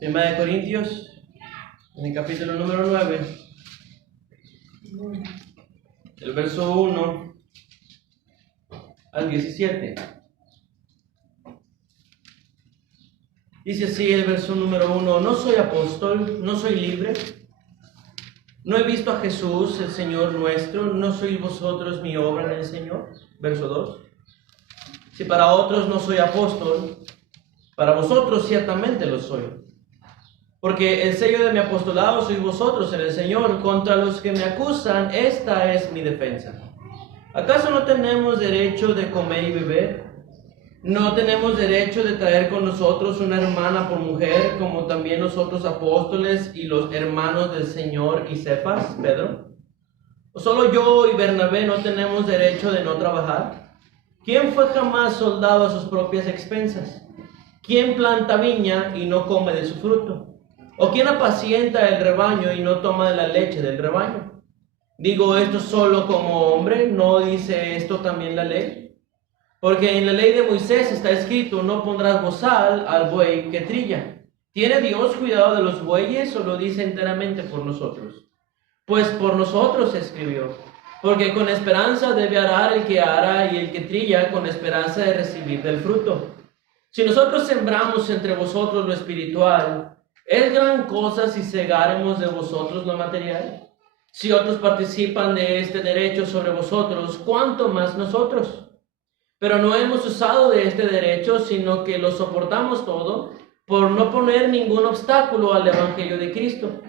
Primera de Corintios, en el capítulo número 9, el verso 1 al 17. Dice así el verso número 1: no soy apóstol, no soy libre, no he visto a Jesús, el Señor nuestro, no sois vosotros mi obra en el Señor. Verso 2: si para otros no soy apóstol, para vosotros ciertamente lo soy. Porque el sello de mi apostolado sois vosotros en el Señor. Contra los que me acusan, esta es mi defensa. ¿Acaso no tenemos derecho de comer y beber? ¿No tenemos derecho de traer con nosotros una hermana por mujer, como también nosotros apóstoles y los hermanos del Señor y Cefas, Pedro? ¿O solo yo y Bernabé no tenemos derecho de no trabajar? ¿Quién fue jamás soldado a sus propias expensas? ¿Quién planta viña y no come de su fruto? ¿O quién apacienta el rebaño y no toma de la leche del rebaño? ¿Digo esto solo como hombre? ¿No dice esto también la ley? Porque en la ley de Moisés está escrito: no pondrás bozal al buey que trilla. ¿Tiene Dios cuidado de los bueyes o lo dice enteramente por nosotros? Pues por nosotros se escribió. Porque con esperanza debe arar el que ara, y el que trilla con esperanza de recibir del fruto. Si nosotros sembramos entre vosotros lo espiritual, ¿es gran cosa si segaremos de vosotros lo material? Si otros participan de este derecho sobre vosotros, ¿cuánto más nosotros? Pero no hemos usado de este derecho, sino que lo soportamos todo, por no poner ningún obstáculo al evangelio de Cristo.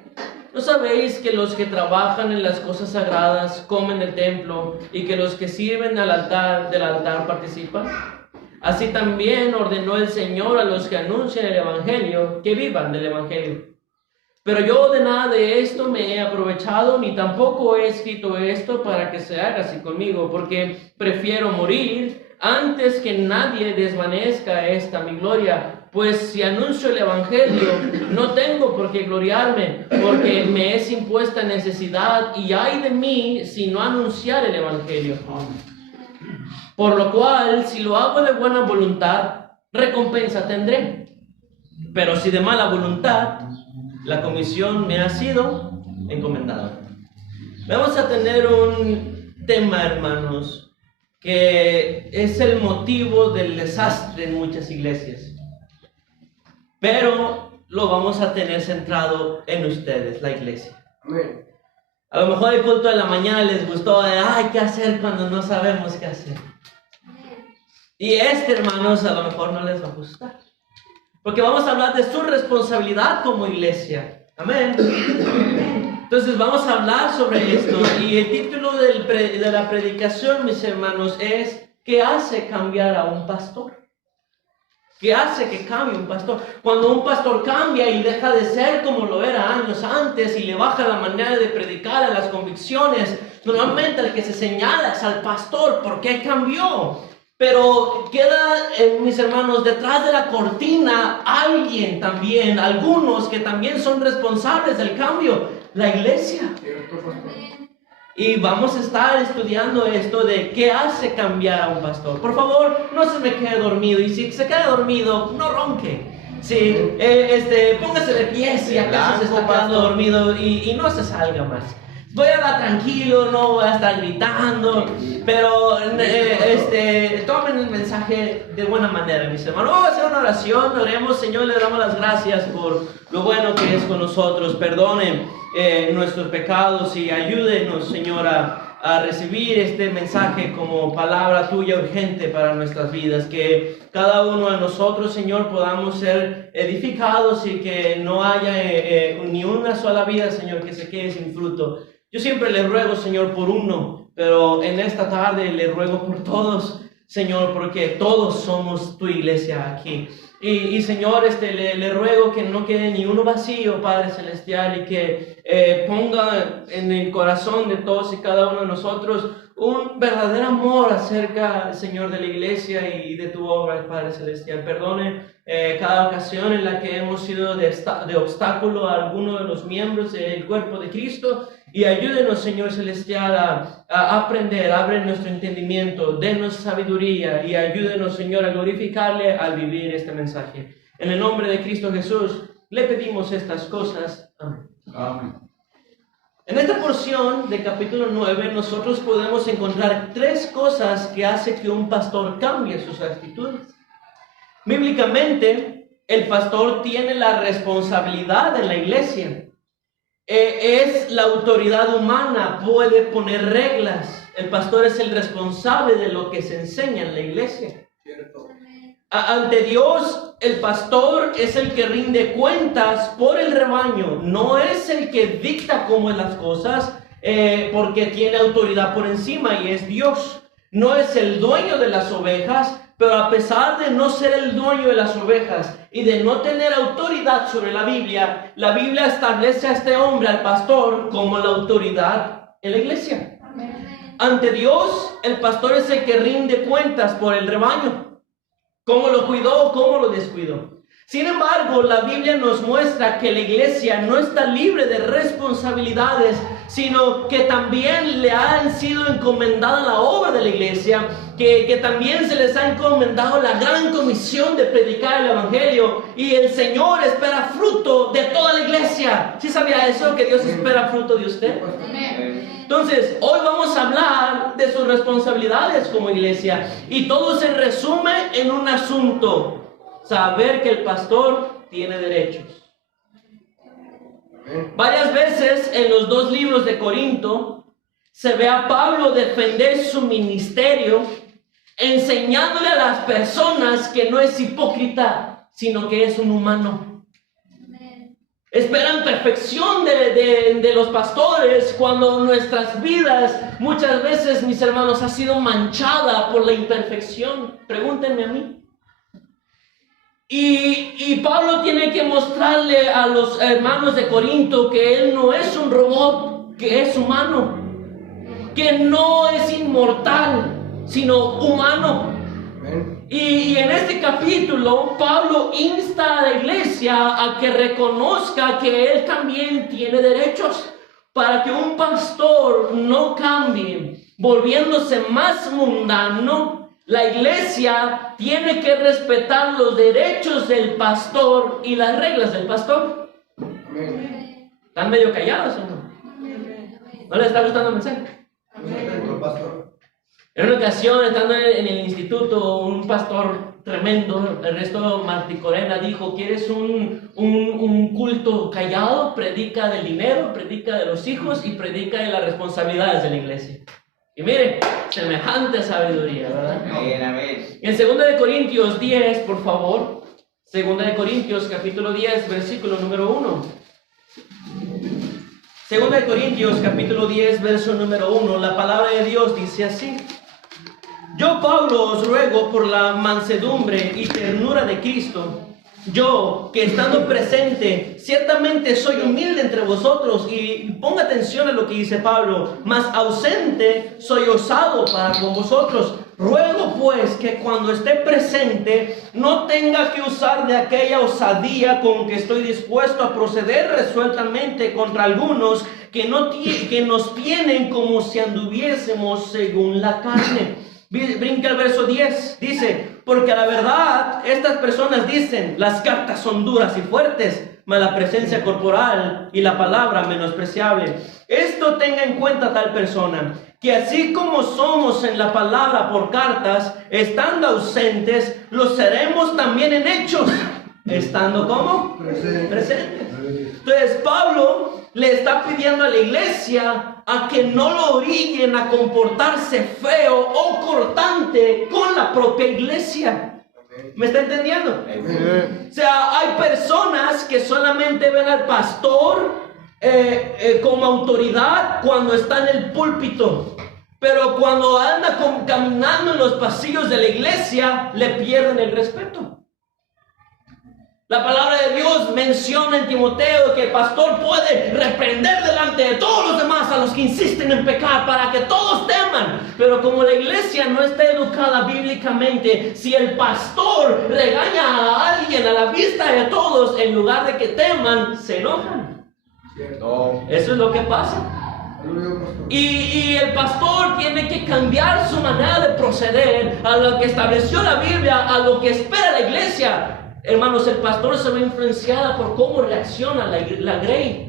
¿No sabéis que los que trabajan en las cosas sagradas comen del templo, y que los que sirven del altar participan? Así también ordenó el Señor a los que anuncian el evangelio que vivan del evangelio. Pero yo de nada de esto me he aprovechado, ni tampoco he escrito esto para que se haga así conmigo, porque prefiero morir antes que nadie desvanezca esta mi gloria. Pues si anuncio el evangelio, no tengo por qué gloriarme, porque me es impuesta necesidad, y ay de mí si no anunciar el evangelio. Por lo cual, si lo hago de buena voluntad, recompensa tendré. Pero si de mala voluntad, la comisión me ha sido encomendada. Vamos a tener un tema, hermanos, que es el motivo del desastre en muchas iglesias. Pero lo vamos a tener centrado en ustedes, la iglesia. Amén. A lo mejor el culto de la mañana les gustó de, ¿qué hacer cuando no sabemos qué hacer? Y hermanos, a lo mejor no les va a gustar. Porque vamos a hablar de su responsabilidad como iglesia. Amén. Entonces vamos a hablar sobre esto. Y el título de la predicación, mis hermanos, es: ¿qué hace cambiar a un pastor? ¿Qué hace que cambie un pastor? Cuando un pastor cambia y deja de ser como lo era años antes y le baja la manera de predicar a las convicciones, normalmente el que se señala es al pastor. ¿Por qué cambió? Pero queda, mis hermanos, detrás de la cortina alguien también, algunos que también son responsables del cambio: la iglesia. Y vamos a estar estudiando esto de qué hace cambiar a un pastor. Por favor, no se me quede dormido, y si se queda dormido, no ronque. Sí, póngase de pie si acaso se está quedando dormido, y no se salga más. Voy a hablar tranquilo, no voy a estar gritando, pero tomen el mensaje de buena manera, mis hermanos. Vamos a hacer una oración, oremos. Señor, le damos las gracias por lo bueno que es con nosotros. Perdone nuestros pecados y ayúdenos, Señor, a recibir este mensaje como palabra tuya urgente para nuestras vidas. Que cada uno de nosotros, Señor, podamos ser edificados y que no haya ni una sola vida, Señor, que se quede sin fruto. Yo siempre le ruego, Señor, por uno, pero en esta tarde le ruego por todos, Señor, porque todos somos tu iglesia aquí. Y Señor, le ruego que no quede ni uno vacío, Padre Celestial, y que ponga en el corazón de todos y cada uno de nosotros un verdadero amor acerca, Señor, de la iglesia y de tu obra, Padre Celestial. Perdone cada ocasión en la que hemos sido de obstáculo a alguno de los miembros del cuerpo de Cristo, y ayúdenos, Señor Celestial, a aprender. Abre nuestro entendimiento, denos sabiduría y ayúdenos, Señor, a glorificarle al vivir este mensaje. En el nombre de Cristo Jesús, Le pedimos estas cosas. Amén. Amén. En esta porción del capítulo 9 nosotros podemos encontrar 3 cosas que hacen que un pastor cambie sus actitudes. Bíblicamente, el pastor tiene la responsabilidad en la iglesia. Es la autoridad humana, puede poner reglas. El pastor es el responsable de lo que se enseña en la iglesia. Ante Dios, el pastor es el que rinde cuentas por el rebaño. No es el que dicta cómo es las cosas, porque tiene autoridad por encima y es Dios. No es el dueño de las ovejas, pero a pesar de no ser el dueño de las ovejas y de no tener autoridad sobre la Biblia establece a este hombre, al pastor, como la autoridad en la iglesia. Ante Dios, el pastor es el que rinde cuentas por el rebaño. ¿Cómo lo cuidó o cómo lo descuidó? Sin embargo, la Biblia nos muestra que la iglesia no está libre de responsabilidades, sino que también le han sido encomendada la obra de la iglesia, que también se les ha encomendado la gran comisión de predicar el evangelio, y el Señor espera fruto de toda la iglesia. ¿Sí sabía eso? Que Dios espera fruto de usted. Entonces, hoy vamos a hablar de sus responsabilidades como iglesia, y todo se resume en un asunto: saber que el pastor tiene derechos. Varias veces en los 2 libros de Corinto se ve a Pablo defender su ministerio, enseñándole a las personas que no es hipócrita, sino que es un humano. Esperan perfección de los pastores, cuando nuestras vidas muchas veces, mis hermanos, ha sido manchada por la imperfección. Pregúntenme a mí. Y Pablo tiene que mostrarle a los hermanos de Corinto que él no es un robot, que es humano, que no es inmortal, sino humano. Y en este capítulo, Pablo insta a la iglesia a que reconozca que él también tiene derechos, para que un pastor no cambie, volviéndose más mundano. La iglesia tiene que respetar los derechos del pastor y las reglas del pastor. Amén. ¿Están medio callados o no? ¿No les está gustando el mensaje? Amén. En una ocasión, estando en el instituto, un pastor tremendo, Ernesto Marticorena, dijo: ¿quieres un culto callado? Predica del dinero, predica de los hijos y predica de las responsabilidades de la iglesia. Y mire, semejante sabiduría, ¿verdad? Amén. En 2 de Corintios 10, por favor. 2 de Corintios, capítulo 10, versículo número 1. 2 de Corintios, capítulo 10, verso número 1. La palabra de Dios dice así: yo, Pablo, os ruego por la mansedumbre y ternura de Cristo, yo, que estando presente, ciertamente soy humilde entre vosotros, y ponga atención a lo que dice Pablo, mas ausente soy osado para con vosotros. Ruego pues que cuando esté presente no tenga que usar de aquella osadía con que estoy dispuesto a proceder resueltamente contra algunos que nos tienen como si anduviésemos según la carne. Brinca el verso 10, dice: porque a la verdad estas personas dicen, las cartas son duras y fuertes, mas la presencia corporal y la palabra menospreciable. Esto tenga en cuenta tal persona, que así como somos en la palabra por cartas, estando ausentes, lo seremos también en hechos, estando ¿cómo? Presentes. Entonces Pablo le está pidiendo a la iglesia a que no lo orillen a comportarse feo o cortante con la propia iglesia. ¿Me está entendiendo? O sea, hay personas que solamente ven al pastor como autoridad cuando está en el púlpito, pero cuando anda caminando en los pasillos de la iglesia le pierden el respeto. La palabra de Dios menciona en Timoteo que el pastor puede reprender delante de todos los demás a los que insisten en pecar, para que todos teman. Pero como la iglesia no está educada bíblicamente, si el pastor regaña a alguien a la vista de todos, en lugar de que teman, se enojan. Eso es lo que pasa. Y el pastor tiene que cambiar su manera de proceder a lo que estableció la Biblia, a lo que espera la iglesia. hermanos, el pastor se ve influenciada por cómo reacciona la grey.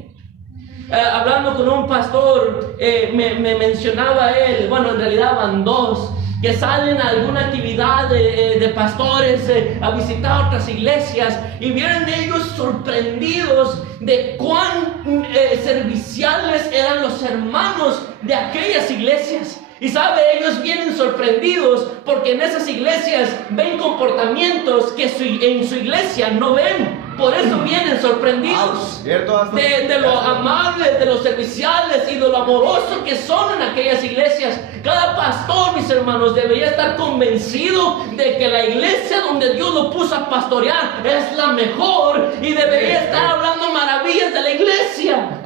Hablando con un pastor, me mencionaba él, bueno, en realidad van dos, que salen a alguna actividad de pastores a visitar otras iglesias y vienen ellos sorprendidos de cuán serviciales eran los hermanos de aquellas iglesias. Y sabe, ellos vienen sorprendidos porque en esas iglesias ven comportamientos que en su iglesia no ven. Por eso vienen sorprendidos de lo amables, de los serviciales y de lo amoroso que son en aquellas iglesias. Cada pastor, mis hermanos, debería estar convencido de que la iglesia donde Dios lo puso a pastorear es la mejor y debería estar hablando maravillas de la iglesia.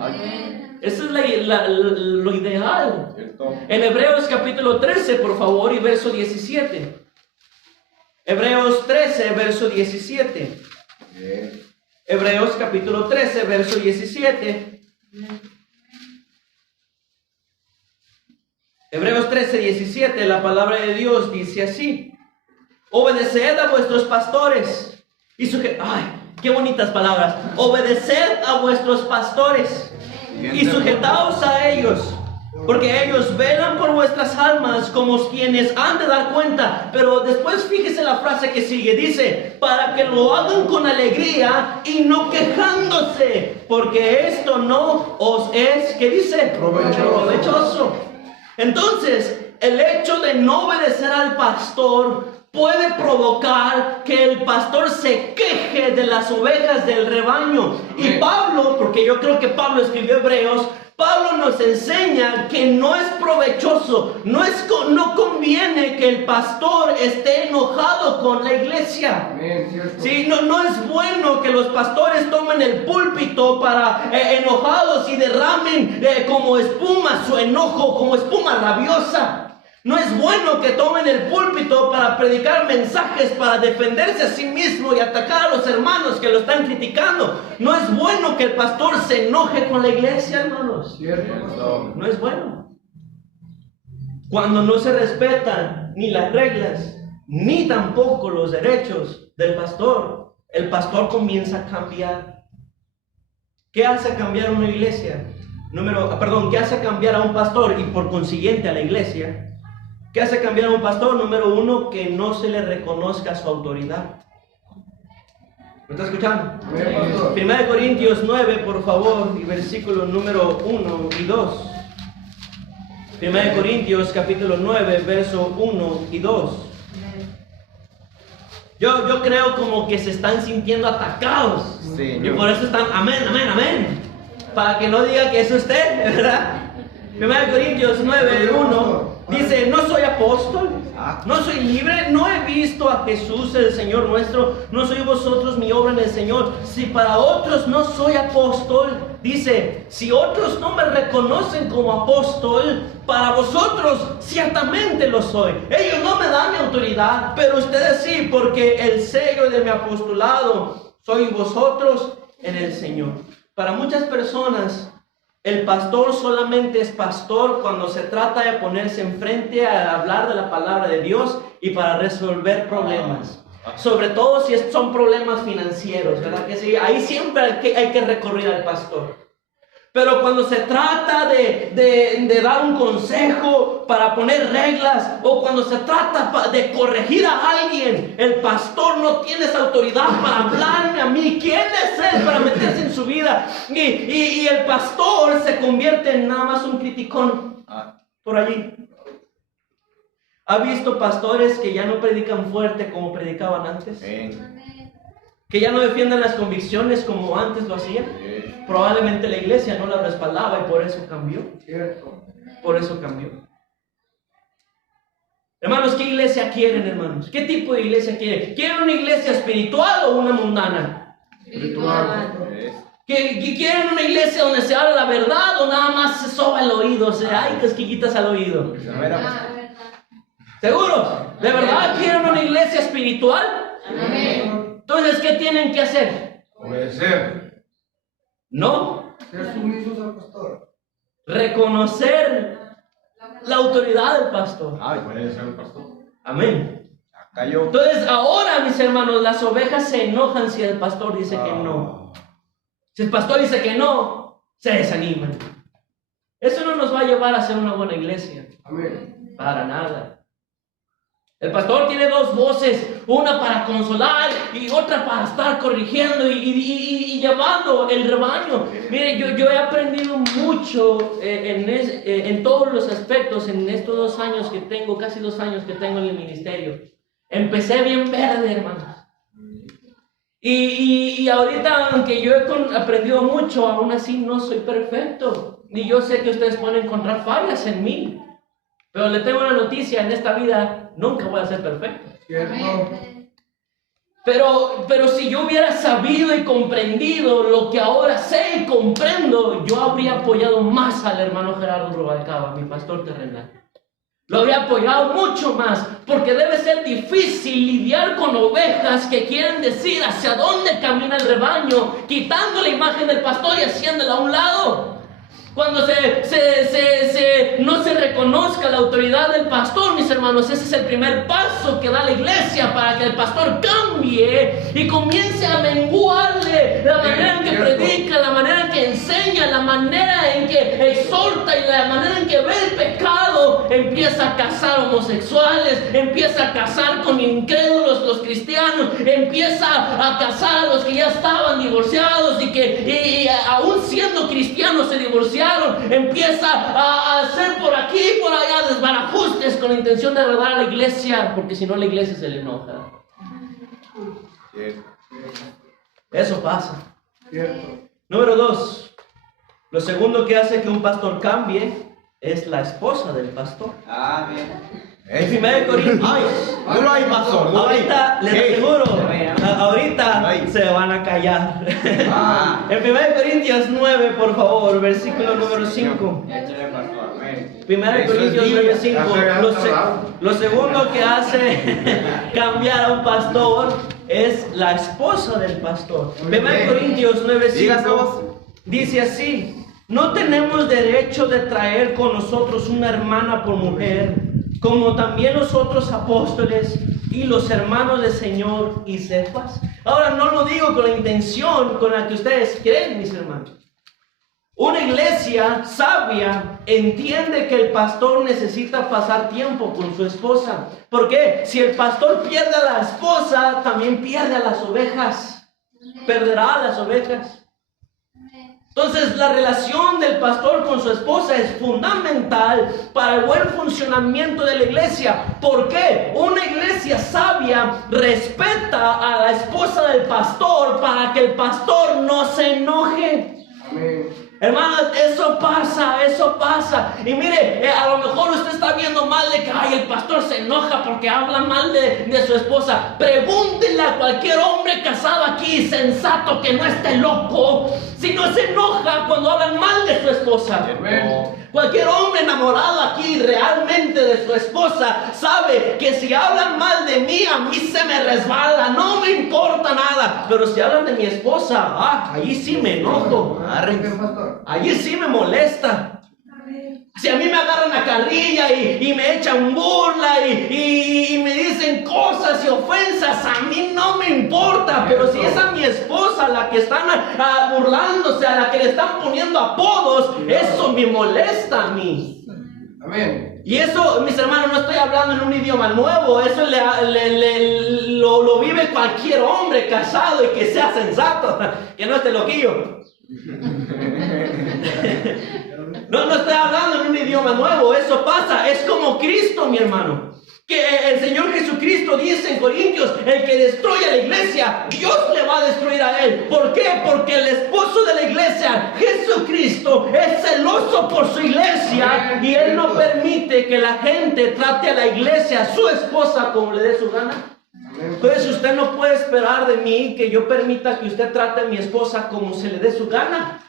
Eso es lo ideal. En Hebreos capítulo 13, por favor, y verso 17. Hebreos 13, verso 17. Hebreos capítulo 13, verso 17. Hebreos 13, 17, la palabra de Dios dice así: obedeced a vuestros pastores y ay, qué bonitas palabras. Obedeced a vuestros pastores y sujetaos a ellos, porque ellos velan por vuestras almas como quienes han de dar cuenta. Pero después fíjese la frase que sigue, dice: para que lo hagan con alegría y no quejándose, porque esto no os es, ¿qué dice? Provechoso. Entonces, el hecho de no obedecer al pastor puede provocar que el pastor se queje de las ovejas del rebaño. Y Pablo, porque yo creo que Pablo escribió Hebreos, Pablo nos enseña que no es provechoso, no conviene que el pastor esté enojado con la iglesia. Sí, no es bueno que los pastores tomen el púlpito para enojados y derramen como espuma su enojo, como espuma rabiosa. No es bueno que tomen el púlpito para predicar mensajes, para defenderse a sí mismo y atacar a los hermanos que lo están criticando. No es bueno que el pastor se enoje con la iglesia, hermanos. No es bueno. Cuando no se respetan ni las reglas, ni tampoco los derechos del pastor, el pastor comienza a cambiar. ¿Qué hace cambiar una iglesia? ¿Qué hace cambiar a un pastor y por consiguiente a la iglesia? ¿Qué hace cambiar a un pastor? Número uno, que no se le reconozca su autoridad. ¿Me está escuchando? 1 Corintios 9, por favor, y versículo número 1 y 2. 1 Corintios capítulo 9, verso 1 y 2. Yo creo como que se están sintiendo atacados. Sí, y por eso están, amén, amén, amén. Para que no diga que es usted, ¿verdad? 1 Corintios 9, 1. Dice: no soy apóstol, no soy libre, no he visto a Jesús el Señor nuestro, no soy vosotros mi obra en el Señor. Si para otros no soy apóstol, dice, si otros no me reconocen como apóstol, para vosotros ciertamente lo soy. Ellos no me dan mi autoridad, pero ustedes sí, porque el sello de mi apostolado sois vosotros en el Señor. Para muchas personas, el pastor solamente es pastor cuando se trata de ponerse enfrente a hablar de la palabra de Dios y para resolver problemas. Sobre todo si son problemas financieros, ¿verdad que sí? Ahí siempre hay que recurrir al pastor. Pero cuando se trata de dar un consejo, para poner reglas, o cuando se trata de corregir a alguien, el pastor no tiene esa autoridad para hablarme a mí. ¿Quién es él para meterse en su vida? Y el pastor se convierte en nada más un criticón por allí. ¿Ha visto pastores que ya no predican fuerte como predicaban antes? Que ya no defienden las convicciones como antes lo hacían. Probablemente la iglesia no la respaldaba y por eso cambió. Por eso cambió. Hermanos, ¿qué iglesia quieren, hermanos? ¿Qué tipo de iglesia quieren? ¿Quieren una iglesia espiritual o una mundana? Espiritual. ¿Quieren una iglesia donde se habla la verdad o nada más se soba el oído? O sea, hay cosquillitas al oído. ¿Seguros? ¿De verdad quieren una iglesia espiritual? Amén. Entonces, ¿qué tienen que hacer? Obedecer. No. Ser sumisos al pastor. Reconocer la autoridad del pastor. Puede ser el pastor. Amén. Cayó. Entonces ahora, mis hermanos, las ovejas se enojan si el pastor dice que no. Si el pastor dice que no, se desaniman. Eso no nos va a llevar a ser una buena iglesia. Amén. Para nada. El pastor tiene dos voces, una para consolar y otra para estar corrigiendo y llevando el rebaño. Mire, yo he aprendido mucho en todos los aspectos en estos 2 años que tengo, casi 2 años que tengo en el ministerio. Empecé bien verde, hermanos. Y ahorita, aunque yo he aprendido mucho, aún así no soy perfecto. Y yo sé que ustedes pueden encontrar fallas en mí. Pero le tengo una noticia, en esta vida nunca voy a ser perfecto. Pero si yo hubiera sabido y comprendido lo que ahora sé y comprendo, yo habría apoyado más al hermano Gerardo Rubalcaba, mi pastor terrenal. Lo habría apoyado mucho más, porque debe ser difícil lidiar con ovejas que quieren decir hacia dónde camina el rebaño, quitando la imagen del pastor y haciéndola a un lado. Cuando no se reconozca la autoridad del pastor, mis hermanos, ese es el primer paso que da la iglesia para que el pastor cambie y comience a menguarle la manera en que predica, la manera en que enseña, la manera en que exhorta y la manera en que ve el pecado. Empieza a casar homosexuales, empieza a casar con incrédulos los cristianos, empieza a casar a los que ya estaban divorciados y aún siendo cristianos se divorciaron. Empieza a hacer por aquí y por allá desbarajustes con la intención de agradar a la iglesia, porque si no la iglesia se le enoja. Eso pasa. Número 2. Lo segundo que hace que un pastor cambie es la esposa del pastor. Amén. En 1 Corintios. No lo hay, pastor. Ahorita les aseguro, ahorita se van a callar. En 1 Corintios 9, por favor, versículo número 5. 1 Corintios 9, 5. Lo segundo que hace cambiar a un pastor es la esposa del pastor. 1 Corintios 9, 5 dice así: no tenemos derecho de traer con nosotros una hermana por mujer, como también los otros apóstoles y los hermanos del Señor y Cefas. Ahora, no lo digo con la intención con la que ustedes creen, mis hermanos. Una iglesia sabia entiende que el pastor necesita pasar tiempo con su esposa. ¿Por qué? Si el pastor pierde a la esposa, también pierde a las ovejas. Perderá a las ovejas. Entonces, la relación del pastor con su esposa es fundamental para el buen funcionamiento de la iglesia. ¿Por qué? Una iglesia sabia respeta a la esposa del pastor para que el pastor no se enoje. Amén. Hermanos, eso pasa. Y mire, a lo mejor usted está viendo mal de que el pastor se enoja porque habla mal de su esposa. Pregúntele a cualquier hombre casado aquí, sensato, que no esté loco, si no se enoja cuando hablan mal de su esposa. Cualquier hombre enamorado aquí realmente de su esposa sabe que si hablan mal de mí, a mí se me resbala, no me importa nada. Pero si hablan de mi esposa, allí sí me enojo. Allí sí me molesta. Si a mí me agarran a carrilla y me echan burla y me dicen cosas y ofensas, a mí no me importa. Pero si es a mi esposa la que están burlándose, a la que le están poniendo apodos, eso me molesta a mí. Amén. Y eso, mis hermanos, no estoy hablando en un idioma nuevo. Eso lo vive cualquier hombre casado y que sea sensato, que no esté loquillo. No estoy hablando en un idioma nuevo. Eso pasa. Es como Cristo, mi hermano, que el Señor Jesucristo dice en Corintios: el que destruye la iglesia, Dios le va a destruir a él. ¿Por qué? Porque el esposo de la iglesia, Jesucristo, es celoso por su iglesia y él no permite que la gente trate a la iglesia, a su esposa, como le dé su gana. Entonces usted no puede esperar de mí que yo permita que usted trate a mi esposa como se le dé su gana.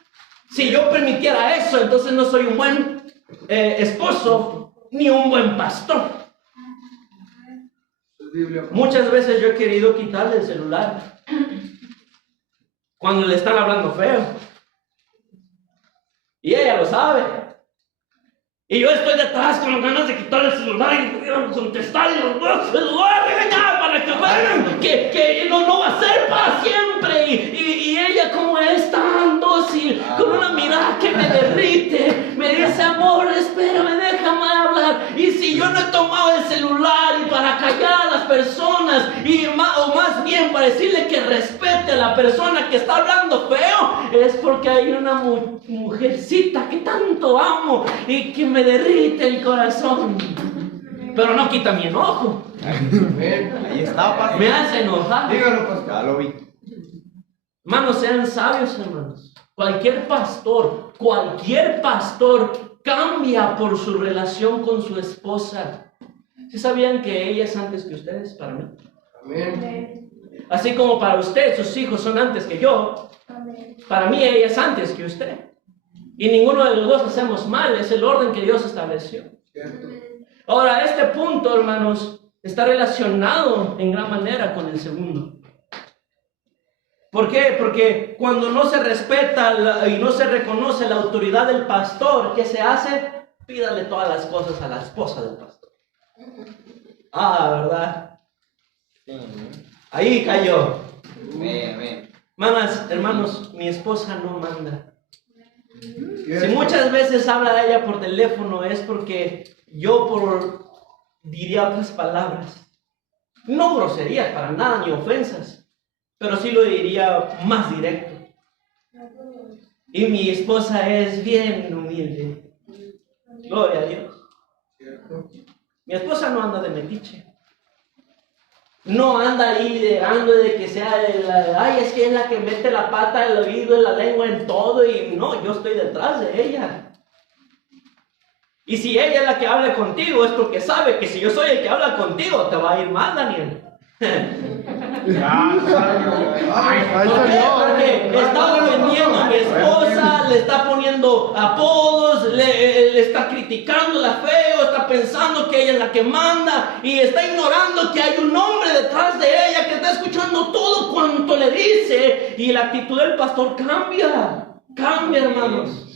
Si yo permitiera eso, entonces no soy un buen esposo ni un buen pastor. Muchas veces yo he querido quitarle el celular cuando le están hablando feo, y ella lo sabe, y yo estoy detrás con ganas de quitarle el celular y contestar y los voy a regañar recuerden que no va a ser para siempre. Y ella, como es tan dócil, con una mirada que me derrite, me dice: amor, espérame, déjame hablar. Y si yo no he tomado el celular y para callar a las personas, o más bien para decirle que respete a la persona que está hablando feo, es porque hay una mujercita que tanto amo y que me derrite el corazón. Pero no quita mi enojo. Ahí está, pastor. Me hace enojar. Dígalo, pastor. Ya lo vi. Hermanos, sean sabios, hermanos. Cualquier pastor cambia por su relación con su esposa. ¿Sí sabían que ella es antes que ustedes para mí? Amén. Así como para usted, sus hijos son antes que yo, para mí ella es antes que usted. Y ninguno de los dos hacemos mal, es el orden que Dios estableció. Cierto. Ahora, este punto, hermanos, está relacionado en gran manera con el segundo. ¿Por qué? Porque cuando no se respeta y no se reconoce la autoridad del pastor, ¿qué se hace? Pídale todas las cosas a la esposa del pastor. ¿Verdad? Ahí cayó. Amén. Hermanos, mi esposa no manda. Cierto. Si muchas veces habla de ella por teléfono, es porque yo diría otras palabras. No groserías para nada, ni ofensas, pero sí lo diría más directo. Y mi esposa es bien humilde. Gloria a Dios. Cierto. Mi esposa no anda de metiche. No anda ahí liderando de que sea es que es la que mete la pata, el oído, la lengua en todo. Y no, yo estoy detrás de ella. Y si ella es la que habla contigo, es porque sabe que si yo soy el que habla contigo, te va a ir mal, Daniel. Ya salió. ¿Por qué? Porque está ofendiendo a mi esposa, le está poniendo apodos, le está criticando la feo, está pensando que ella es la que manda y está ignorando que hay un hombre detrás de ella que está escuchando todo cuanto le dice. Y la actitud del pastor cambia, hermanos.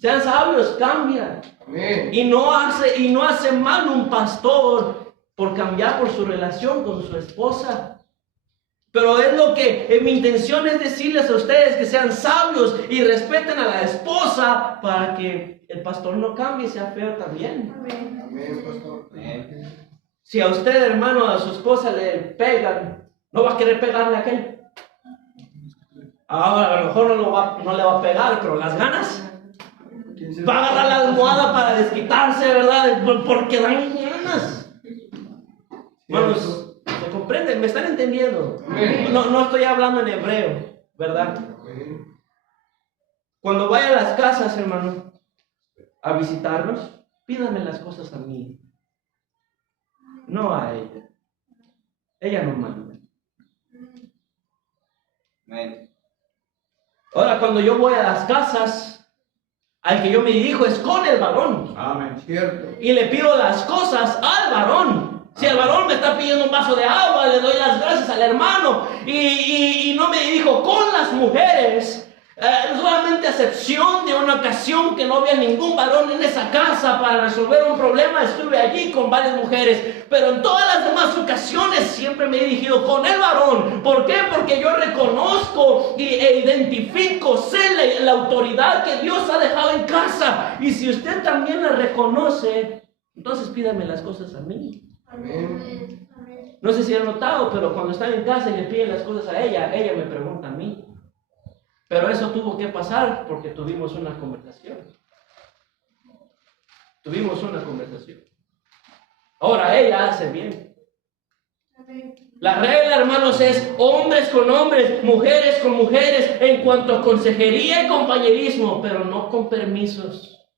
Sean sabios, cambia. Amén. Y no hace mal un pastor por cambiar por su relación con su esposa. Pero es lo que mi intención es decirles a ustedes, que sean sabios y respeten a la esposa para que el pastor no cambie y sea feo también. Amén, pastor. Amén. Si a usted, hermano, a su esposa le pegan, no va a querer pegarle a aquel. Ahora, a lo mejor no le va a pegar, pero las ganas. Va a agarrar la almohada para desquitarse, ¿verdad? Porque dan ganas. Hermanos, ¿me comprenden? ¿Me están entendiendo? No estoy hablando en hebreo, ¿verdad? Amén. Cuando vaya a las casas, hermano, a visitarnos, pídame las cosas a mí, no a ella. Ella no manda. Amén. Ahora, cuando yo voy a las casas, al que yo me dirijo es con el varón. Amén. Cierto. Y le pido las cosas al varón. Si el varón me está pidiendo un vaso de agua, le doy las gracias al hermano. Y no me dirijo con las mujeres. Solamente a excepción de una ocasión que no había ningún varón en esa casa para resolver un problema, estuve allí con varias mujeres. Pero en todas las demás ocasiones siempre me he dirigido con el varón. ¿Por qué? Porque yo reconozco e identifico, sé la autoridad que Dios ha dejado en casa. Y si usted también la reconoce, entonces pídame las cosas a mí. Amén. No sé si han notado, pero cuando están en casa y le piden las cosas a ella me pregunta a mí. Pero eso tuvo que pasar porque tuvimos una conversación. Ahora ella hace bien. La regla, hermanos, es hombres con hombres, mujeres con mujeres, en cuanto a consejería y compañerismo, pero no con permisos.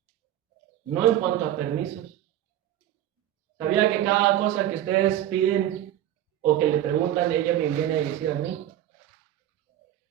No en cuanto a permisos. ¿Sabía que cada cosa que ustedes piden o que le preguntan, ella me viene a decir a mí?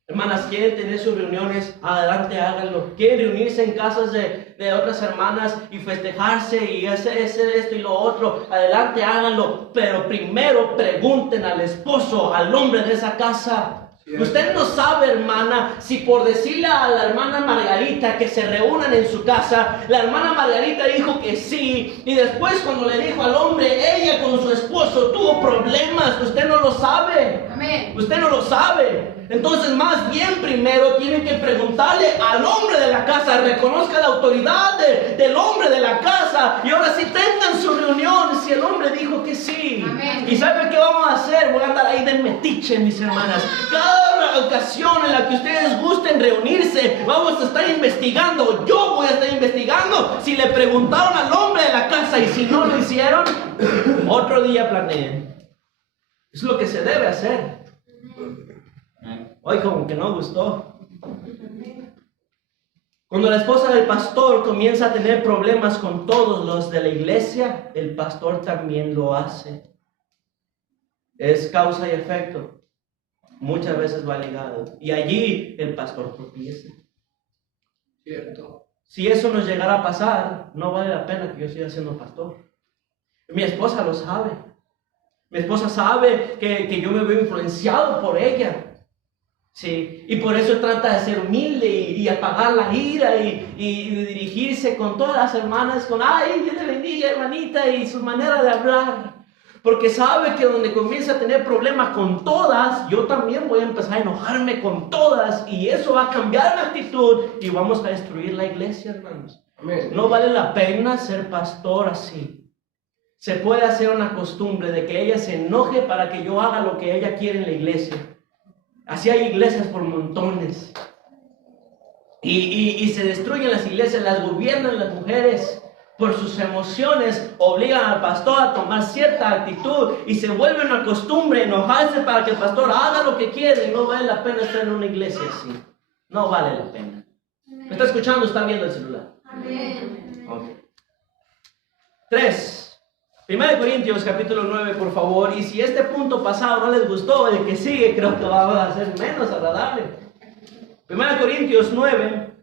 Hermanas, quieren tener sus reuniones, adelante háganlo. Quieren reunirse en casas de otras hermanas y festejarse y hacer esto y lo otro, adelante háganlo. Pero primero pregunten al esposo, al hombre de esa casa. Cierto. Usted no sabe, hermano, semana, si por decirle a la hermana Margarita que se reúnan en su casa, la hermana Margarita dijo que sí, y después cuando le dijo al hombre, ella con su esposo tuvo problemas, usted no lo sabe. Amén. Usted no lo sabe. Entonces, más bien primero tienen que preguntarle al hombre de la casa, reconozca la autoridad del hombre de la casa, y ahora sí tengan su reunión. Si el hombre dijo que sí, Amén. ¿y sabe qué vamos a hacer? Voy a andar ahí de metiche, mis hermanas. Cada ocasión en la que ustedes gusten reunirse, vamos a estar investigando. Yo voy a estar investigando si le preguntaron al hombre de la casa, y si no lo hicieron, otro día planeen. Es lo que se debe hacer. Hoy como que no gustó. Cuando la esposa del pastor comienza a tener problemas con todos los de la iglesia, el pastor también lo hace. Es causa y efecto. Muchas veces va ligado. Y allí el pastor tropieza. Cierto. Si eso nos llegara a pasar, no vale la pena que yo siga siendo pastor. Mi esposa lo sabe. Mi esposa sabe que yo me veo influenciado por ella. Sí, y por eso trata de ser humilde y apagar la ira y dirigirse con todas las hermanas con, ay, Dios le bendiga, hermanita, y su manera de hablar. Porque sabe que donde comienza a tener problemas con todas, yo también voy a empezar a enojarme con todas, y eso va a cambiar la actitud y vamos a destruir la iglesia, hermanos. Amén. No vale la pena ser pastor así. Se puede hacer una costumbre de que ella se enoje para que yo haga lo que ella quiere en la iglesia. Así hay iglesias por montones. Y se destruyen las iglesias, las gobiernan las mujeres. Por sus emociones obligan al pastor a tomar cierta actitud y se vuelve una costumbre enojarse para que el pastor haga lo que quiere, y no vale la pena estar en una iglesia así. No vale la pena. ¿Me está escuchando? ¿Está viendo el celular? Amén. Okay. 3. 1 Corintios capítulo 9, por favor. Y si este punto pasado no les gustó, el que sigue creo que va a ser menos agradable. 1 Corintios 9,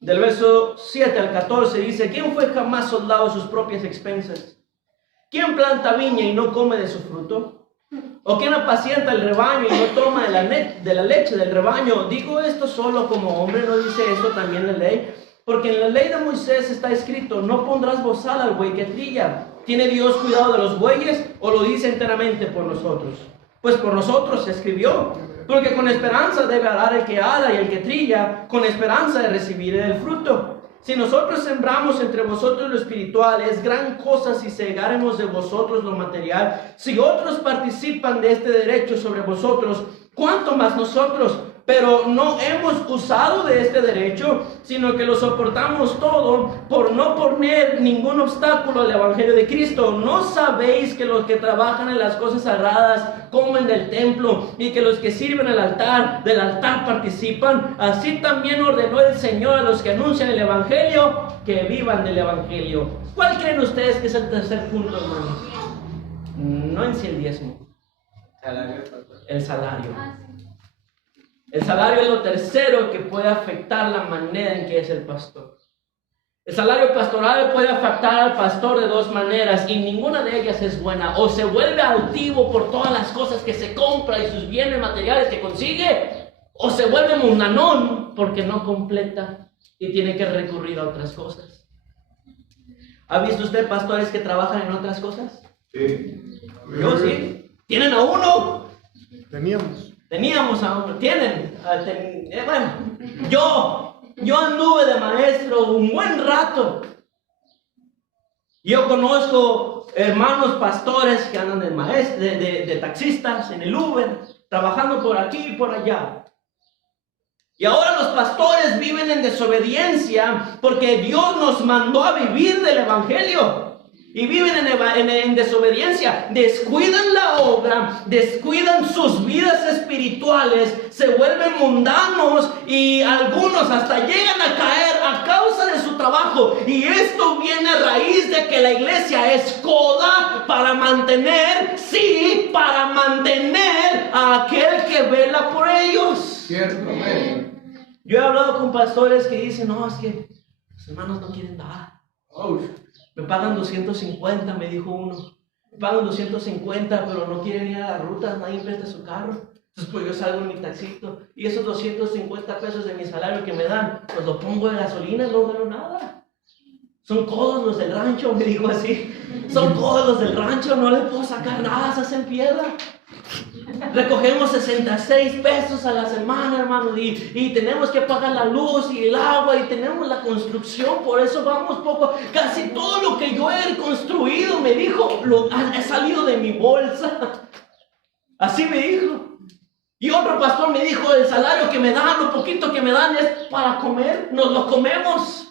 del verso 7 al 14, dice: ¿Quién fue jamás soldado a sus propias expensas? ¿Quién planta viña y no come de su fruto? ¿O quién apacienta el rebaño y no toma de la leche del rebaño? Digo esto solo como hombre, ¿no dice esto también la ley? Porque en la ley de Moisés está escrito: no pondrás bozal al buey que trilla. ¿Tiene Dios cuidado de los bueyes, o lo dice enteramente por nosotros? Pues por nosotros se escribió, porque con esperanza debe arar el que ara y el que trilla, con esperanza de recibir el fruto. Si nosotros sembramos entre vosotros lo espiritual, es gran cosa si segáremos de vosotros lo material. Si otros participan de este derecho sobre vosotros, ¿cuánto más nosotros? Pero no hemos usado de este derecho, sino que lo soportamos todo por no poner ningún obstáculo al evangelio de Cristo. ¿No sabéis que los que trabajan en las cosas sagradas comen del templo, y que los que sirven del altar participan? Así también ordenó el Señor a los que anuncian el evangelio que vivan del evangelio. ¿Cuál creen ustedes que es el tercer punto, hermanos? No en sí el diezmo. El salario. El salario es lo tercero que puede afectar la manera en que es el pastor. El salario pastoral puede afectar al pastor de dos maneras, y ninguna de ellas es buena. O se vuelve altivo por todas las cosas que se compra y sus bienes materiales que consigue, o se vuelve mundanón porque no completa y tiene que recurrir a otras cosas. ¿Ha visto usted pastores que trabajan en otras cosas? Sí. Yo sí. ¿Tienen a uno? Teníamos a uno, tienen. Bueno, yo anduve de maestro un buen rato. Yo conozco hermanos pastores que andan de taxistas en el Uber, trabajando por aquí y por allá. Y ahora los pastores viven en desobediencia porque Dios nos mandó a vivir del evangelio. Y viven en desobediencia, descuidan la obra, descuidan sus vidas espirituales, se vuelven mundanos, y algunos hasta llegan a caer a causa de su trabajo. Y esto viene a raíz de que la iglesia es coda para mantener a aquel que vela por ellos. Cierto, amén. Yo he hablado con pastores que dicen: no, es que los hermanos no quieren dar. Me pagan 250, me dijo uno. Me pagan 250, pero no quieren ir a las rutas, nadie presta su carro. Entonces pues yo salgo en mi taxito y esos 250 pesos de mi salario que me dan, pues lo pongo de gasolina, no gano nada. Son codos los del rancho, me dijo así. Son codos los del rancho, no le puedo sacar nada, se hacen piedra. Recogemos 66 pesos a la semana, hermano, y tenemos que pagar la luz y el agua y tenemos la construcción, por eso vamos poco. Casi todo lo que yo he construido, me dijo, ha salido de mi bolsa. Así me dijo. Y otro pastor me dijo, el salario que me dan, lo poquito que me dan es para comer, nos lo comemos.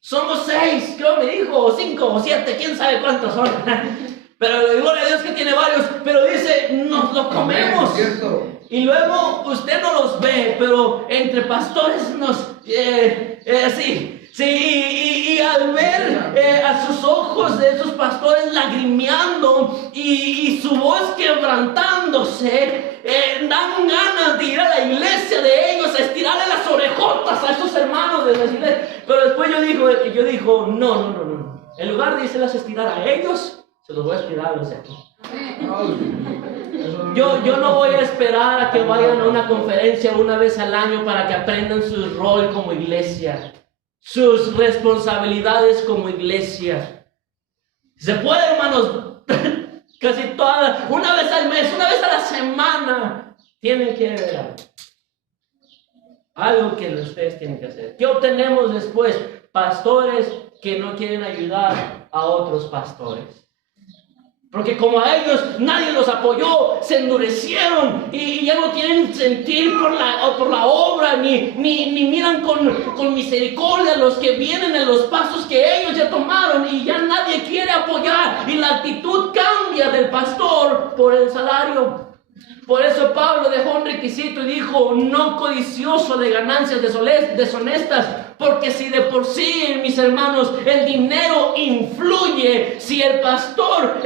Somos 6, creo me dijo, o 5 o 7, quién sabe cuántos son. Pero le digo a Dios que tiene varios, pero dice, nos lo comemos. Y luego usted no los ve, pero entre pastores nos, y al ver a sus ojos de esos pastores lagrimeando y su voz quebrantándose, dan ganas de ir a la iglesia de ellos, a estirarle las orejotas a esos hermanos de la iglesia. Pero después yo dijo, no. En lugar de irse estirar a ellos, se los voy a estirar a los de aquí. Yo no voy a esperar a que vayan a una conferencia una vez al año para que aprendan su rol como iglesia, sus responsabilidades como iglesia. Se puede, hermanos, casi todas, una vez al mes, una vez a la semana, tienen que ver algo que ustedes tienen que hacer. ¿Qué obtenemos después? Pastores que no quieren ayudar a otros pastores. Porque como a ellos nadie los apoyó, se endurecieron y ya no tienen sentir por la obra, ni miran con misericordia a los que vienen en los pasos que ellos ya tomaron, y ya nadie quiere apoyar, y la actitud cambia del pastor por el salario. Por eso Pablo dejó un requisito y dijo, no codicioso de ganancias deshonestas, porque si de por sí, mis hermanos, el dinero influye, si el pastor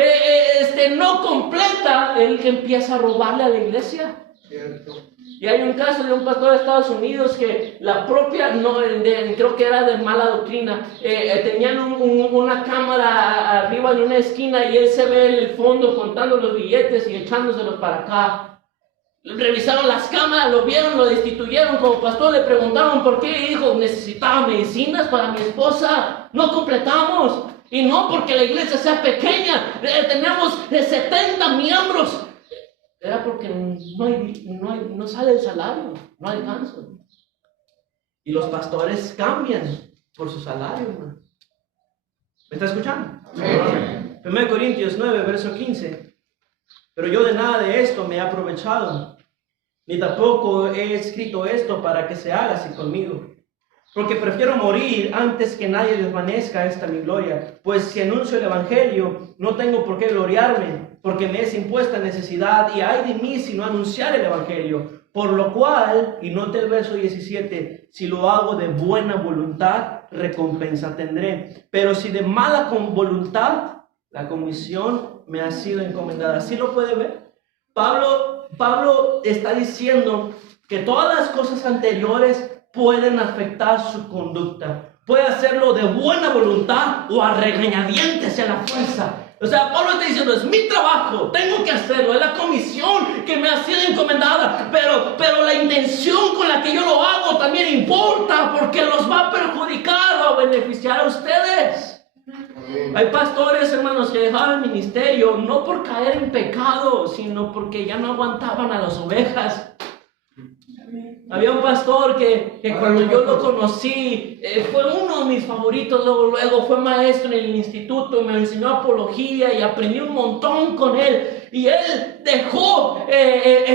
no completa, él empieza a robarle a la iglesia. Cierto. Y hay un caso de un pastor de Estados Unidos que la propia, creo que era de mala doctrina, tenían una cámara arriba en una esquina y él se ve en el fondo contando los billetes y echándoselos para acá. Revisaron las cámaras, lo vieron, lo destituyeron como pastor, le preguntaron por qué, y dijo, necesitaba medicinas para mi esposa, no completamos. Y no porque la iglesia sea pequeña, tenemos 70 miembros. Era porque no sale el salario, no alcanza. Y los pastores cambian por su salario, hermano. ¿Me está escuchando? Sí. 1 Corintios 9, verso 15. Pero yo de nada de esto me he aprovechado, ni tampoco he escrito esto para que se haga así conmigo. Porque prefiero morir antes que nadie desvanezca esta mi gloria. Pues si anuncio el evangelio, no tengo por qué gloriarme, porque me es impuesta necesidad, y ay de mí si no anunciar el evangelio. Por lo cual, y note el verso 17, si lo hago de buena voluntad, recompensa tendré. Pero si de mala voluntad, la comisión me ha sido encomendada. ¿Sí lo puede ver? Pablo está diciendo que todas las cosas anteriores pueden afectar su conducta. Puede hacerlo de buena voluntad o a regañadientes y a la fuerza. O sea, Pablo está diciendo, es mi trabajo, tengo que hacerlo, es la comisión que me ha sido encomendada, pero la intención con la que yo lo hago también importa, porque los va a perjudicar o a beneficiar a ustedes. Hay pastores, hermanos, que dejaron el ministerio no por caer en pecado, sino porque ya no aguantaban a las ovejas. Había un pastor que cuando yo lo conocí, fue uno de mis favoritos, luego fue maestro en el instituto, me enseñó apología y aprendí un montón con él. Y él dejó el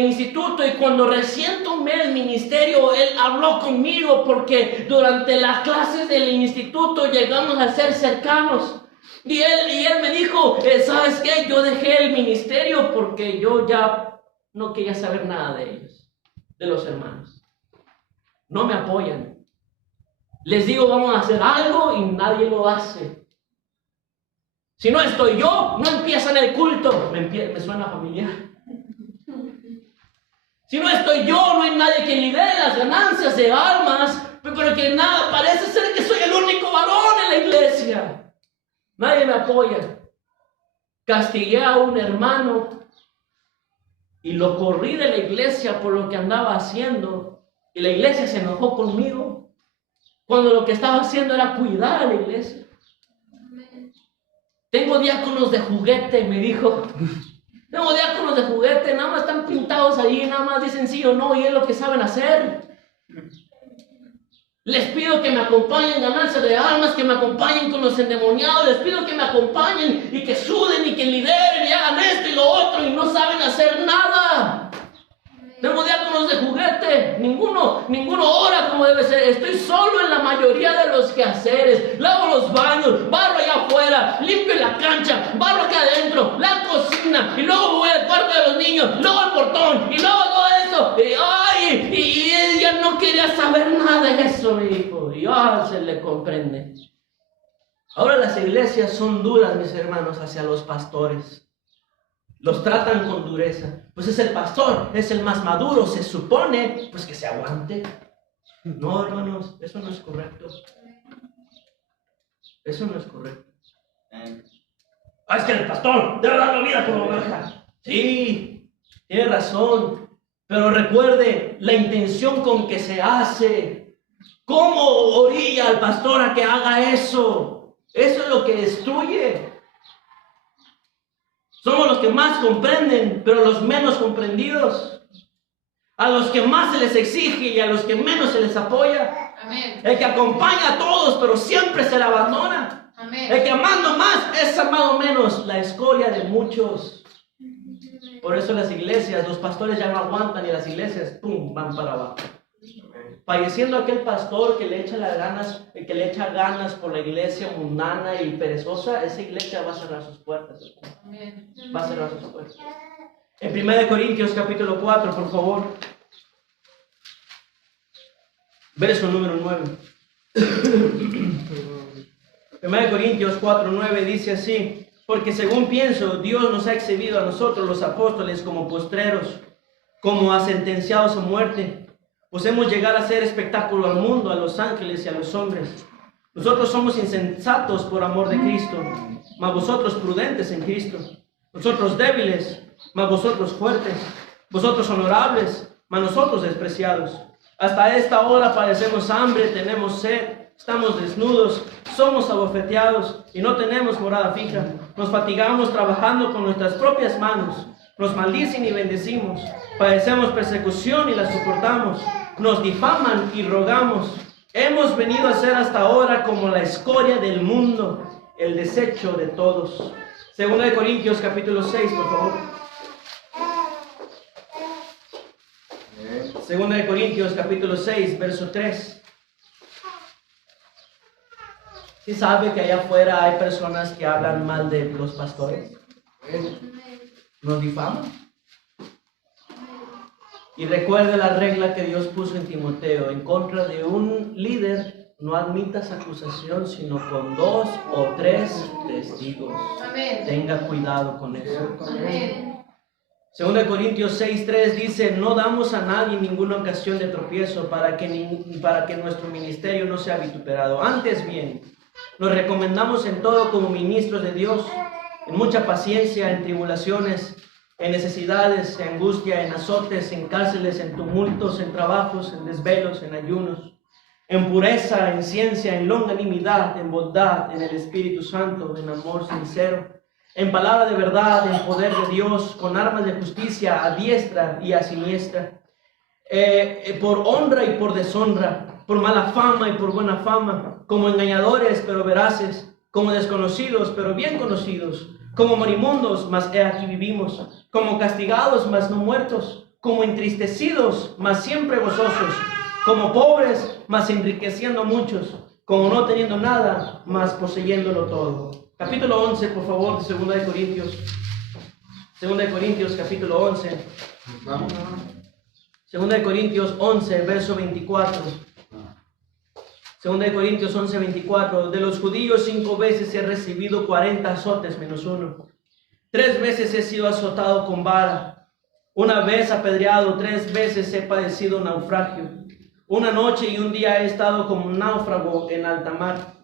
instituto, y cuando recién tomé el ministerio, él habló conmigo porque durante las clases del instituto llegamos a ser cercanos. Y él me dijo, ¿sabes qué? Yo dejé el ministerio porque yo ya no quería saber nada de ellos, de los hermanos. No me apoyan. Les digo, vamos a hacer algo y nadie lo hace. Si no estoy yo, no empiezan el culto. Me suena familiar. Si no estoy yo, no hay nadie que lidere las ganancias de almas, pero que nada, parece ser que soy el único varón en la iglesia. Nadie me apoya. Castigué a un hermano y lo corrí de la iglesia por lo que andaba haciendo, y la iglesia se enojó conmigo, cuando lo que estaba haciendo era cuidar a la iglesia. Tengo diáconos de juguete, me dijo. Tengo diáconos de juguete, nada más están pintados allí, nada más dicen sí o no, y es lo que saben hacer. Les pido que me acompañen en ganarse de almas, que me acompañen con los endemoniados, les pido que me acompañen y que suden y que lideren y hagan esto y lo otro y no saben hacer nada. Tengo diáconos de juguete, ninguno ora como debe ser. Estoy solo en la mayoría de los quehaceres. Lavo los baños, barro allá afuera, limpio la cancha, barro acá adentro, la cocina, y luego voy al cuarto de los niños, luego al portón, y luego todo eso. Y ella no quería saber nada de eso, me dijo. Y se le comprende. Ahora las iglesias son duras, mis hermanos, hacia los pastores. Los tratan con dureza. Pues es el pastor, es el más maduro, se supone, pues que se aguante. No, hermanos, eso no es correcto. Eso no es correcto. Es que el pastor debe dar la vida por la oveja. Sí, tiene razón. Pero recuerde la intención con que se hace. ¿Cómo orilla al pastor a que haga eso? Eso es lo que destruye. Somos los que más comprenden, pero los menos comprendidos. A los que más se les exige y a los que menos se les apoya. Amén. El que acompaña a todos, pero siempre se le abandona. Amén. El que amando más es amado menos, la escoria de muchos. Por eso las iglesias, los pastores ya no aguantan y las iglesias, ¡pum!, van para abajo. Falleciendo aquel pastor que le echa ganas por la iglesia mundana y perezosa, esa iglesia va a cerrar sus puertas. Amén. Va a cerrar sus puertas. En 1 Corintios capítulo 4, por favor. Verso número 9. 1 Corintios 4, 9 dice así: porque según pienso, Dios nos ha exhibido a nosotros los apóstoles como postreros, como a sentenciados a muerte. Pues hemos llegado a ser espectáculo al mundo, a los ángeles y a los hombres. Nosotros somos insensatos por amor de Cristo, mas vosotros prudentes en Cristo. Nosotros débiles, mas vosotros fuertes. Vosotros honorables, mas nosotros despreciados. Hasta esta hora padecemos hambre, tenemos sed, estamos desnudos, somos abofeteados y no tenemos morada fija. Nos fatigamos trabajando con nuestras propias manos. Nos maldicen y bendecimos. Padecemos persecución y la soportamos. Nos difaman y rogamos. Hemos venido a ser hasta ahora como la escoria del mundo, el desecho de todos. 2 Corintios capítulo 6, por favor. 2 Corintios capítulo 6, verso 3. ¿Sí sabe que allá afuera hay personas que hablan mal de los pastores? Nos difaman. Y recuerde la regla que Dios puso en Timoteo: en contra de un líder no admitas acusación sino con 2 o 3 testigos. Amén. Tenga cuidado con eso. Amén. 2 Corintios 6:3 dice: no damos a nadie ninguna ocasión de tropiezo para que nuestro ministerio no sea vituperado. Antes bien, nos recomendamos en todo como ministros de Dios, en mucha paciencia, en tribulaciones, en necesidades, en angustia, en azotes, en cárceles, en tumultos, en trabajos, en desvelos, en ayunos, en pureza, en ciencia, en longanimidad, en bondad, en el Espíritu Santo, en amor sincero, en palabra de verdad, en poder de Dios, con armas de justicia a diestra y a siniestra, por honra y por deshonra, por mala fama y por buena fama, como engañadores pero veraces, como desconocidos pero bien conocidos, como moribundos, mas he aquí vivimos, como castigados, mas no muertos, como entristecidos, mas siempre gozosos, como pobres, mas enriqueciendo a muchos, como no teniendo nada, mas poseyéndolo todo. Capítulo 11, por favor, de 2 Corintios. 2 Corintios, capítulo 11. 2 Corintios 11, verso 24. 2 Corintios 11, 24. De los judíos 5 veces he recibido 40 azotes menos 1. 3 veces he sido azotado con vara. 1 vez apedreado, 3 veces he padecido naufragio. 1 noche y 1 día he estado como un náufrago en alta mar.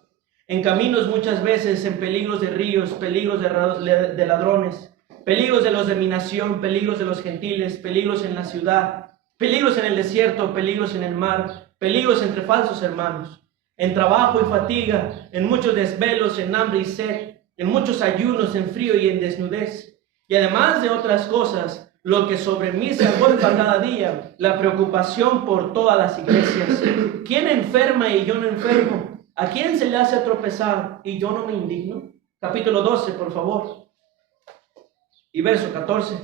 En caminos muchas veces, en peligros de ríos, peligros de ladrones, peligros de los de mi nación, peligros de los gentiles, peligros en la ciudad, peligros en el desierto, peligros en el mar, peligros entre falsos hermanos, en trabajo y fatiga, en muchos desvelos, en hambre y sed, en muchos ayunos, en frío y en desnudez. Y además de otras cosas, lo que sobre mí se agolpa cada día, la preocupación por todas las iglesias. ¿Quién enferma y yo no enfermo? ¿A quién se le hace tropezar y yo no me indigno? Capítulo 12, por favor. Y verso 14.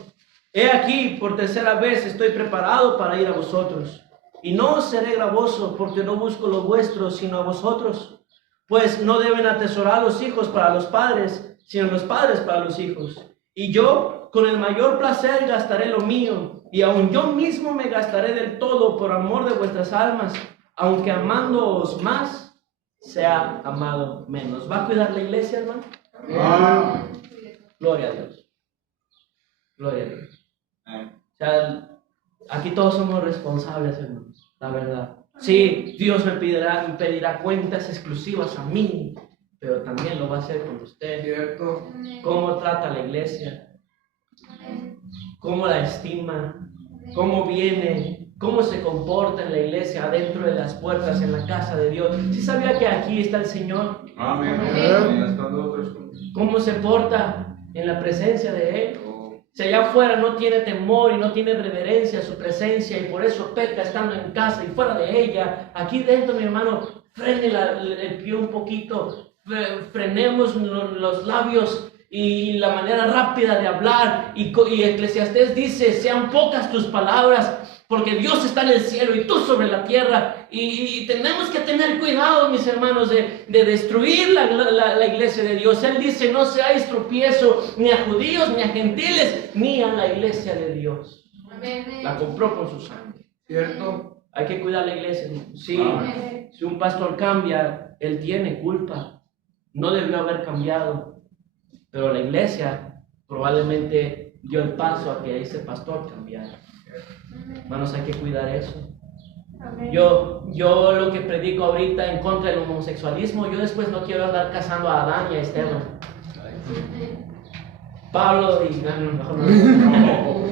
He aquí, por tercera vez estoy preparado para ir a vosotros. Y no os seré gravoso, porque no busco lo vuestro, sino a vosotros. Pues no deben atesorar los hijos para los padres, sino los padres para los hijos. Y yo, con el mayor placer, gastaré lo mío, y aun yo mismo me gastaré del todo por amor de vuestras almas, aunque amándoos más, sea amado menos. ¿Va a cuidar la iglesia, hermano? Amén. Gloria a Dios. Gloria a Dios. Amén. O sea, aquí todos somos responsables, hermanos, la verdad. Sí, Dios me pedirá cuentas exclusivas a mí, pero también lo va a hacer con usted. Cierto. ¿Cómo trata la iglesia? ¿Cómo la estima? ¿Cómo viene? ¿Cómo se comporta en la iglesia, adentro de las puertas, en la casa de Dios? ¿Sí sabía que aquí está el Señor? Amén. ¿Cómo se porta en la presencia de Él? Si allá afuera no tiene temor y no tiene reverencia a su presencia y por eso peca estando en casa y fuera de ella, aquí dentro, mi hermano, frene el pie un poquito, frenemos los labios y la manera rápida de hablar. Y Eclesiastés dice, sean pocas tus palabras, porque Dios está en el cielo y tú sobre la tierra. Y tenemos que tener cuidado, mis hermanos, de destruir la iglesia de Dios. Él dice, no seáis tropiezo ni a judíos, ni a gentiles, ni a la iglesia de Dios. La compró con su sangre. Cierto. Hay que cuidar la iglesia. Sí, Amén. si un pastor cambia, él tiene culpa. No debió haber cambiado. Pero la iglesia probablemente dio el paso a que ese pastor cambiara. Hermanos, hay que cuidar eso. Yo lo que predico ahorita en contra del homosexualismo, yo después no quiero andar casando a Adán y a Esteban. Pablo y... No.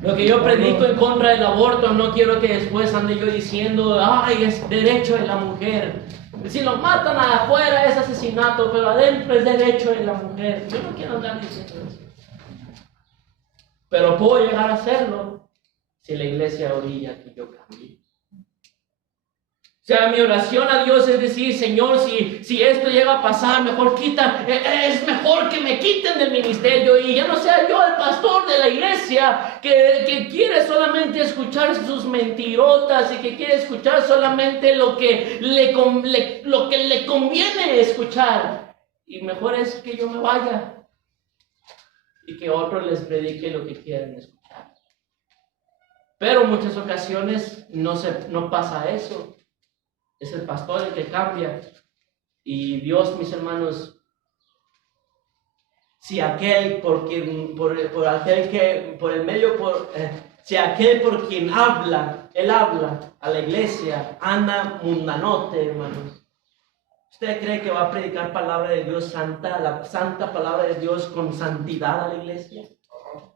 Lo que yo predico en contra del aborto, no quiero que después ande yo diciendo, ay, es derecho de la mujer. Si lo matan afuera es asesinato, pero adentro es derecho de la mujer. Yo no quiero andar diciendo eso. Pero puedo llegar a hacerlo si la iglesia orilla que yo cambie. O sea, mi oración a Dios es decir, Señor, si esto llega a pasar, mejor quita, es mejor que me quiten del ministerio y ya no sea yo el pastor de la iglesia que quiere solamente escuchar sus mentirotas y que quiere escuchar solamente lo que le conviene escuchar. Y mejor es que yo me vaya y que otro les predique lo que quieren escuchar. Pero en muchas ocasiones no pasa eso. Es el pastor el que cambia. Y Dios, mis hermanos, si aquel por quien habla, él habla a la iglesia, anda mundanote, hermanos. ¿Usted cree que va a predicar palabra de Dios santa, la santa palabra de Dios con santidad a la iglesia?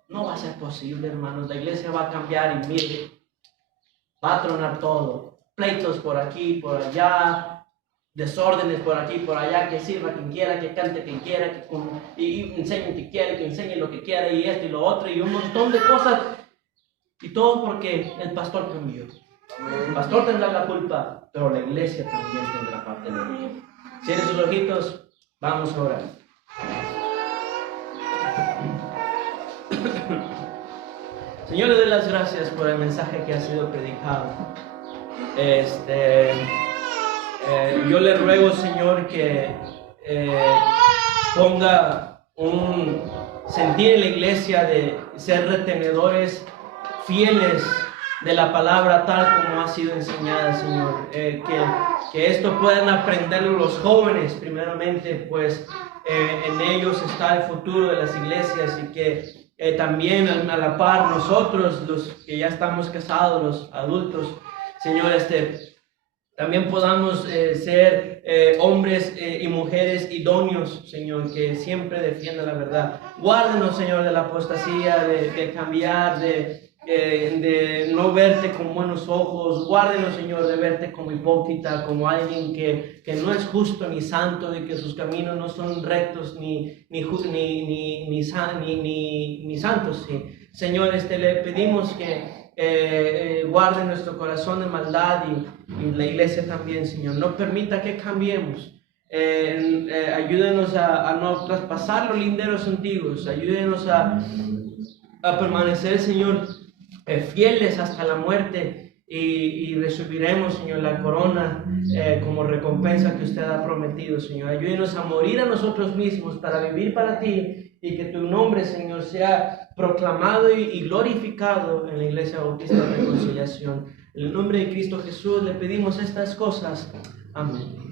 No va a ser posible, hermanos. La iglesia va a cambiar y mire, va a tronar todo. Pleitos por aquí, por allá, desórdenes por aquí, por allá, que sirva quien quiera, que cante quien quiera, y enseñe quien quiera, que enseñe lo que quiera, y esto y lo otro, y un montón de cosas. Y todo porque el pastor cambió. El pastor tendrá la culpa, pero la iglesia también tendrá parte de ello. Cierren sus ojitos, vamos a orar. Señor, le doy las gracias por el mensaje que ha sido predicado. Yo le ruego, Señor, que ponga un sentir en la iglesia de ser retenedores fieles de la palabra tal como ha sido enseñada, Señor. Que esto puedan aprenderlo los jóvenes, primeramente, pues en ellos está el futuro de las iglesias, y que también a la par nosotros, los que ya estamos casados, los adultos, Señor, También podamos ser hombres y mujeres idóneos, Señor, que siempre defiendan la verdad. Guárdenos, Señor, de la apostasía, de cambiar, de no verte con buenos ojos. Guárdenos, Señor, de verte como hipócrita, como alguien que no es justo ni santo y que sus caminos no son rectos ni santos. Sí. Señor, le pedimos que guarde nuestro corazón de maldad y la iglesia también, Señor. No permita que cambiemos. Ayúdenos a no traspasar los linderos antiguos. Ayúdenos a permanecer, Señor, fieles hasta la muerte y recibiremos, Señor, la corona como recompensa que usted ha prometido, Señor. Ayúdenos a morir a nosotros mismos para vivir para ti y que tu nombre, Señor, sea proclamado y glorificado en la Iglesia Bautista de Reconciliación. En el nombre de Cristo Jesús le pedimos estas cosas. Amén.